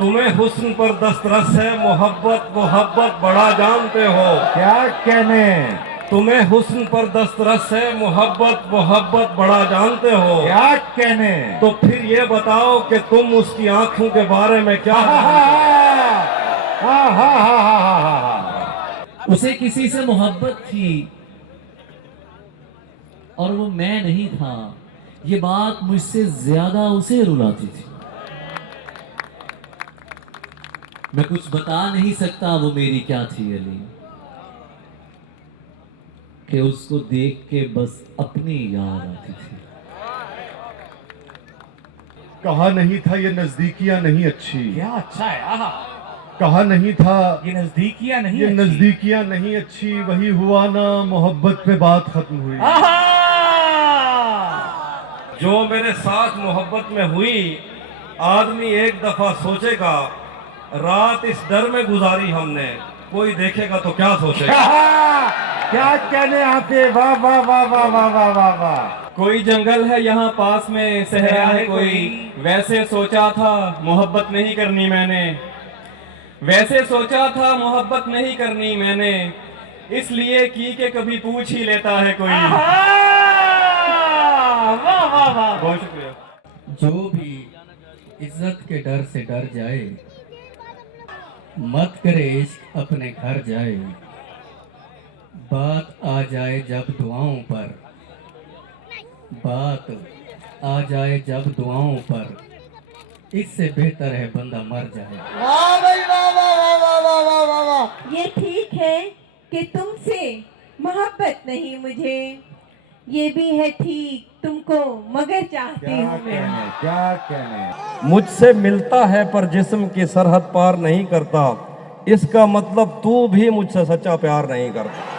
तुम्हें हुस्न पर दस्तरस है, मोहब्बत मोहब्बत बड़ा जानते हो। क्या कहने, तुम्हें हुस्न पर दस्तरस है, मोहब्बत मोहब्बत बड़ा जानते हो। क्या कहने। तो फिर ये बताओ कि तुम उसकी आंखों के बारे में क्या उसे किसी से मोहब्बत थी और वो मैं नहीं था। ये बात मुझसे ज्यादा उसे रुलाती थी। मैं कुछ बता नहीं सकता वो मेरी क्या थी अली, कि उसको देख के बस अपनी याद आती थी। कहा नहीं था ये नजदीकियां नहीं अच्छी, क्या अच्छा है। आहा, कहा नहीं था ये नजदीकियां नहीं ये अच्छी। नजदीकियां नहीं अच्छी, वही हुआ ना मोहब्बत पे बात खत्म हुई। आहा, जो मेरे साथ मोहब्बत में हुई, आदमी एक दफा सोचेगा रात इस डर में गुजारी हमने, कोई देखेगा तो क्या सोचेगा। क्या कहने आते, वाह वाह वाह वाह वाह वाह वाह वाह। कोई जंगल है यहाँ पास में, सहरा है कोई, वैसे सोचा था मोहब्बत नहीं करनी मैंने, वैसे सोचा था मोहब्बत नहीं करनी मैंने, इसलिए की के कभी पूछ ही लेता है कोई। वाह वाह वाह। बहुत शुक्रिया। जो भी इज्जत के डर से डर जाए, मत करे इश्क अपने घर जाए। बात आ जाए जब दुआओं पर, बात आ जाए जब दुआओं पर, इससे बेहतर है बंदा मर जाए। वाह भाई वाह वाह वाह वाह वाह वाह वाह वाह। ये ठीक है कि तुमसे मोहब्बत नहीं मुझे, ये भी है ठीक तुमको मगर चाहती क्या हूँ मैं। कहने, क्या कहने। मुझसे मिलता है पर जिस्म की सरहद पार नहीं करता, इसका मतलब तू भी मुझसे सच्चा प्यार नहीं करता।